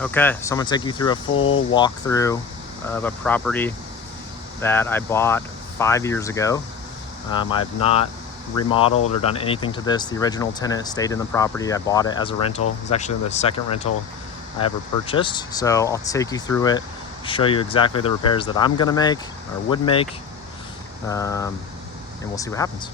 Okay, so I'm gonna take you through a full walkthrough of a property that I bought 5 years ago. I've not remodeled or done anything to this. The original tenant stayed in the property. I bought it as a rental. It's actually the second rental I ever purchased. So I'll take you through it, show you exactly the repairs that I'm gonna make or would make, and we'll see what happens.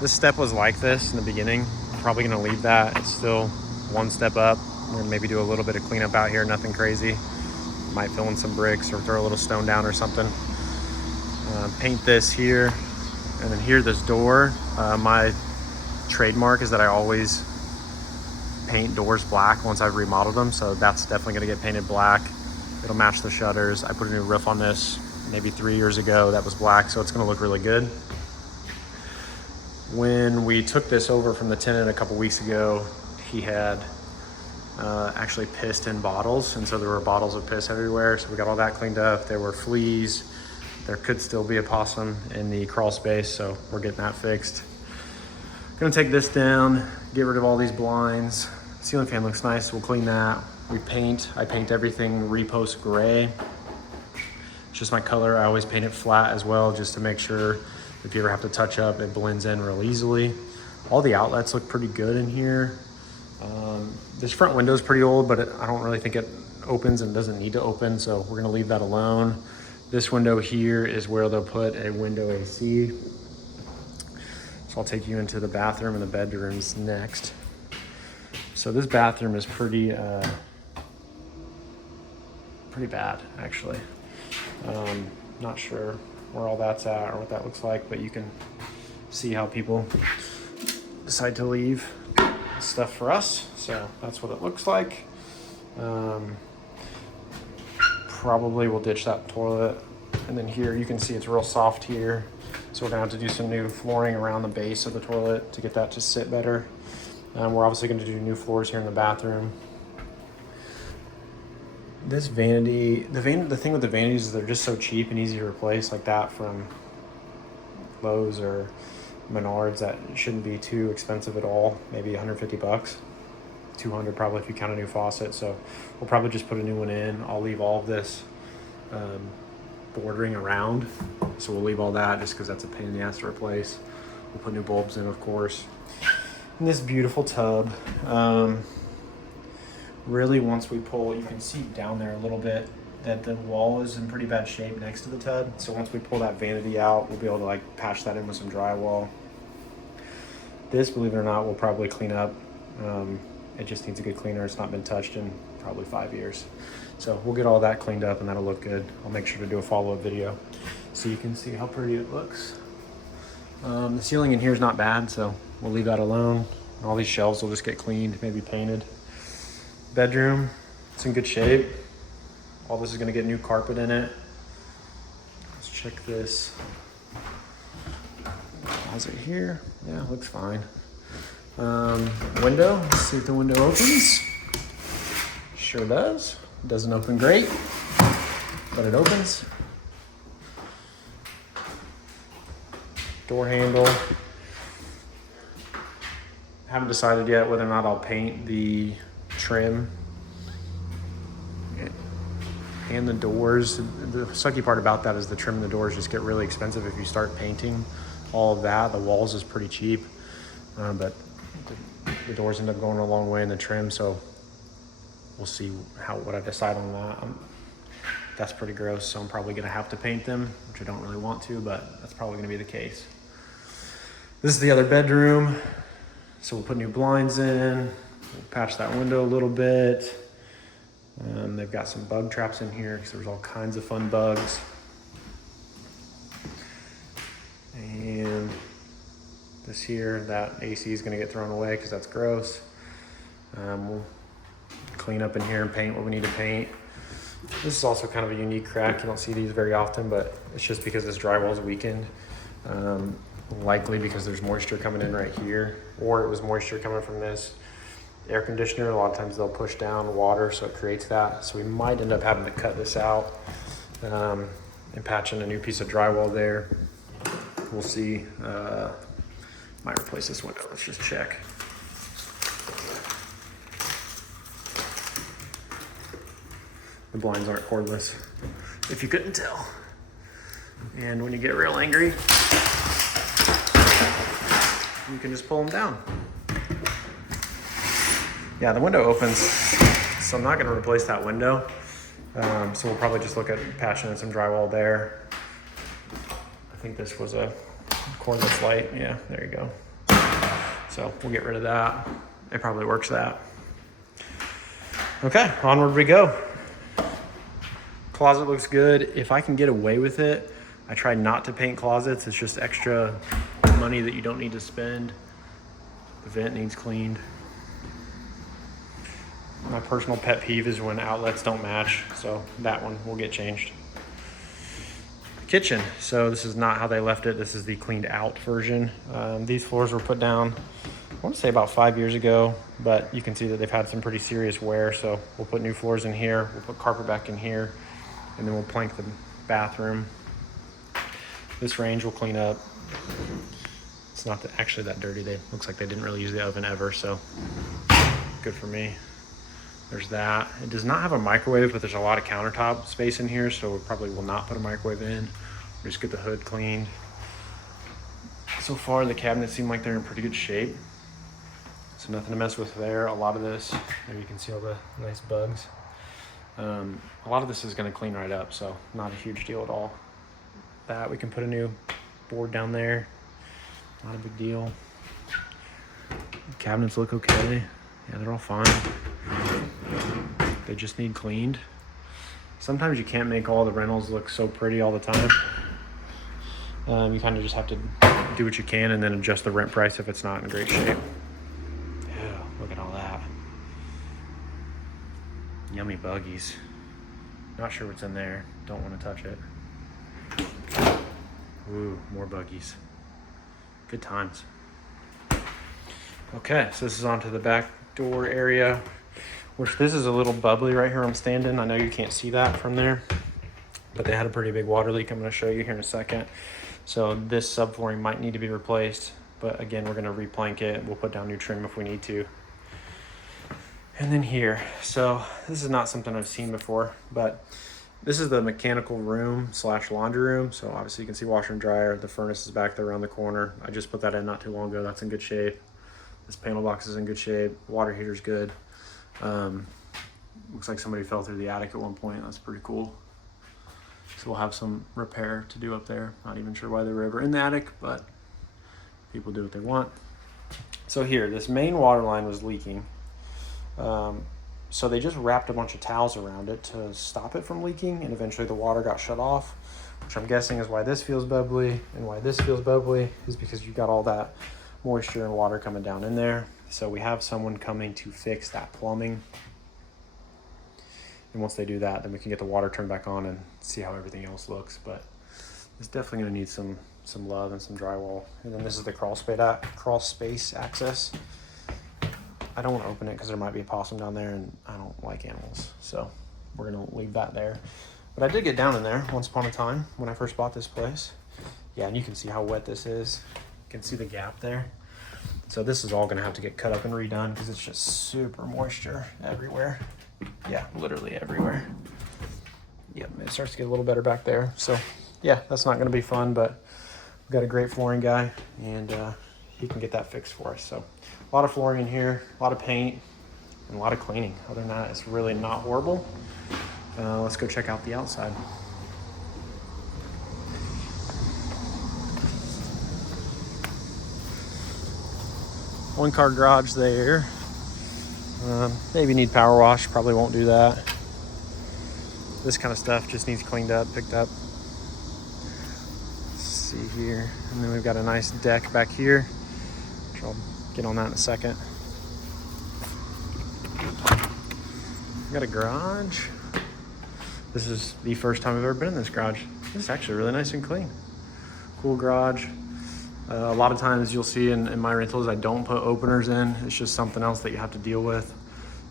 This step was like this in the beginning. I'm probably gonna leave that. It's still one step up. We're gonna maybe do a little bit of cleanup out here, nothing crazy. Might fill in some bricks or throw a little stone down or something. Paint this here, and then here, this door. My trademark is that I always paint doors black once I've remodeled them, so that's definitely gonna get painted black. It'll match the shutters. I put a new roof on this maybe 3 years ago that was black, so it's gonna look really good. When we took this over from the tenant a couple weeks ago, he had actually pissed in bottles, and so there were bottles of piss everywhere. So we got all that cleaned up. There were fleas. There could still be a possum in the crawl space, so we're getting that fixed. Gonna take this down, get rid of all these blinds. Ceiling fan looks nice, we'll clean that. I paint everything Repose Grey. It's just my color. I always paint it flat as well, just to make sure if you ever have to touch up, it blends in real easily. All the outlets look pretty good in here. This front window is pretty old, but I don't really think it opens and doesn't need to open, so we're gonna leave that alone. This window here is where they'll put a window AC. So I'll take you into the bathroom and the bedrooms next. So this bathroom is pretty bad, actually. Not sure where all that's at or what that looks like, but you can see how people decide to leave stuff for us. So that's what it looks like. Probably we'll ditch that toilet. And then here you can see it's real soft here. So we're gonna have to do some new flooring around the base of the toilet to get that to sit better. We're obviously gonna do new floors here in the bathroom. This vanity, the thing with the vanities is they're just so cheap and easy to replace, like that from Lowe's or Menards. That shouldn't be too expensive at all. Maybe 150 bucks, 200 probably if you count a new faucet. So we'll probably just put a new one in. I'll leave all of this bordering around. So we'll leave all that just because that's a pain in the ass to replace. We'll put new bulbs in, of course. And this beautiful tub. Really, once we pull, you can see down there a little bit that the wall is in pretty bad shape next to the tub. So once we pull that vanity out, we'll be able to like patch that in with some drywall. This, believe it or not, we'll probably clean up. It just needs a good cleaner. It's not been touched in probably 5 years. So we'll get all that cleaned up and that'll look good. I'll make sure to do a follow-up video so you can see how pretty it looks. The ceiling in here is not bad, so we'll leave that alone. All these shelves will just get cleaned, maybe painted. Bedroom, it's in good shape. All this is gonna get new carpet in it. Let's check this. How's it here? Yeah, looks fine. Window, let's see if the window opens. Sure does. Doesn't open great, but it opens. Door handle. Haven't decided yet whether or not I'll paint the trim and the doors. The sucky part about that is the trim and the doors just get really expensive if you start painting all of that. The walls is pretty cheap, but the doors end up going a long way in the trim, so we'll see what I decide on that. That's pretty gross, so I'm probably gonna have to paint them, which I don't really want to, but that's probably gonna be the case. This is the other bedroom. So we'll put new blinds in, we'll patch that window a little bit. They've got some bug traps in here because there's all kinds of fun bugs. And this here, that AC is gonna get thrown away because that's gross. We'll clean up in here and paint what we need to paint. This is also kind of a unique crack. You don't see these very often, but it's just because this drywall is weakened. Likely because there's moisture coming in right here, or it was moisture coming from this air conditioner. A lot of times they'll push down water, so it creates that. So we might end up having to cut this out and patch in a new piece of drywall there. We'll see. Might replace this window. Let's just check. The blinds aren't cordless, if you couldn't tell. And when you get real angry, you can just pull them down. Yeah, the window opens, so I'm not gonna replace that window. So we'll probably just look at patching in some drywall there. I think this was a cordless light. Yeah, there you go. So we'll get rid of that. It probably works that. Okay, onward we go. Closet looks good. If I can get away with it, I try not to paint closets. It's just extra money that you don't need to spend. The vent needs cleaned. My personal pet peeve is when outlets don't match, so that one will get changed. Kitchen. So this is not how they left it. This is the cleaned out version. These floors were put down, I want to say about 5 years ago, but you can see that they've had some pretty serious wear. So we'll put new floors in here. We'll put carpet back in here, and then we'll plank the bathroom. This range will clean up. It's not actually that dirty. Looks like they didn't really use the oven ever, so good for me. There's that. It does not have a microwave, but there's a lot of countertop space in here, so we probably will not put a microwave in. We'll just get the hood cleaned. So far, the cabinets seem like they're in pretty good shape, so nothing to mess with there. A lot of this, there you can see all the nice bugs. A lot of this is going to clean right up, so not a huge deal at all. That we can put a new board down there. Not a big deal. Cabinets look okay. Yeah, they're all fine. They just need cleaned. Sometimes you can't make all the rentals look so pretty all the time. You kind of just have to do what you can and then adjust the rent price if it's not in great shape. Yeah, look at all that. Yummy buggies. Not sure what's in there. Don't want to touch it. Ooh, more buggies. Good times. Okay, so this is onto the back door area, which this is a little bubbly right here I'm standing. I know you can't see that from there, but they had a pretty big water leak I'm going to show you here in a second. So this subflooring might need to be replaced, but again, we're going to replank it. We'll put down new trim if we need to. And then here, so this is not something I've seen before, but this is the mechanical room / laundry room. So obviously you can see washer and dryer. The furnace is back there around the corner. I just put that in not too long ago. That's in good shape. This panel box is in good shape. Water heater's good. Looks like somebody fell through the attic at one point. That's pretty cool. So we'll have some repair to do up there. Not even sure why they were ever in the attic, but people do what they want. So here, this main water line was leaking. So they just wrapped a bunch of towels around it to stop it from leaking, and eventually the water got shut off, which I'm guessing is why this feels bubbly, and why this feels bubbly is because you got all that moisture and water coming down in there. So we have someone coming to fix that plumbing. And once they do that, then we can get the water turned back on and see how everything else looks. But it's definitely gonna need some love and some drywall. And then this is the crawl space access. I don't want to open it because there might be a possum down there, and I don't like animals. So we're gonna leave that there. But I did get down in there once upon a time when I first bought this place. Yeah, and you can see how wet this is. You can see the gap there. So this is all gonna have to get cut up and redone because it's just super moisture everywhere. Yeah, literally everywhere. Yep, it starts to get a little better back there. So yeah, that's not gonna be fun, but we've got a great flooring guy, and he can get that fixed for us. So a lot of flooring in here, a lot of paint, and a lot of cleaning. Other than that, it's really not horrible. Let's go check out the outside. One car garage there. Maybe need power wash, probably won't do that. This kind of stuff just needs cleaned up, picked up. Let's see here. And then we've got a nice deck back here, which I'll get on that in a second. We got a garage. This is the first time I've ever been in this garage. This is actually really nice and clean. Cool garage. A lot of times you'll see in my rentals, I don't put openers in. It's just something else that you have to deal with.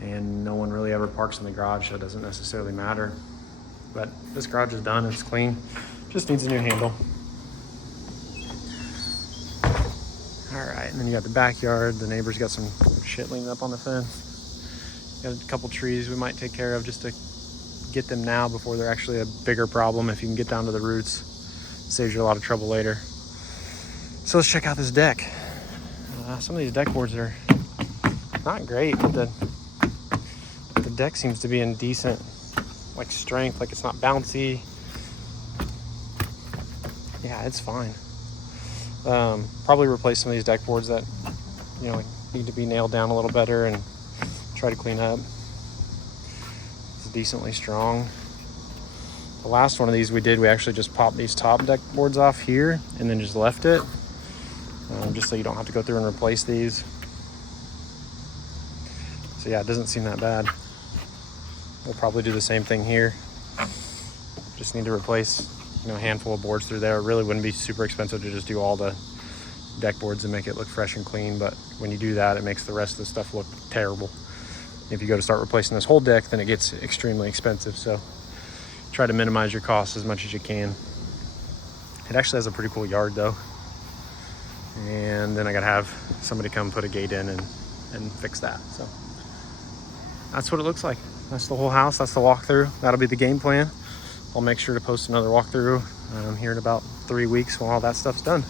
And no one really ever parks in the garage, so it doesn't necessarily matter. But this garage is done, it's clean. Just needs a new handle. All right, and then you got the backyard. The neighbor's got some shit leaning up on the fence. Got a couple trees we might take care of just to get them now before they're actually a bigger problem. If you can get down to the roots, saves you a lot of trouble later. So let's check out this deck. Some of these deck boards are not great, but the deck seems to be in decent like strength, like it's not bouncy. Yeah, it's fine. Probably replace some of these deck boards that, you know, need to be nailed down a little better and try to clean up. It's decently strong. The last one of these we actually just popped these top deck boards off here and then just left it, just so you don't have to go through and replace these. So yeah, it doesn't seem that bad. We'll probably do the same thing here. Just need to replace, you know, a handful of boards through there. It really wouldn't be super expensive to just do all the deck boards and make it look fresh and clean, but when you do that, it makes the rest of the stuff look terrible. If you go to start replacing this whole deck, then it gets extremely expensive. So try to minimize your costs as much as you can. It actually has a pretty cool yard though. And then I gotta have somebody come put a gate in and fix that. So that's what it looks like. That's the whole house. That's the walkthrough. That'll be the game plan. I'll make sure to post another walkthrough here in about 3 weeks when all that stuff's done.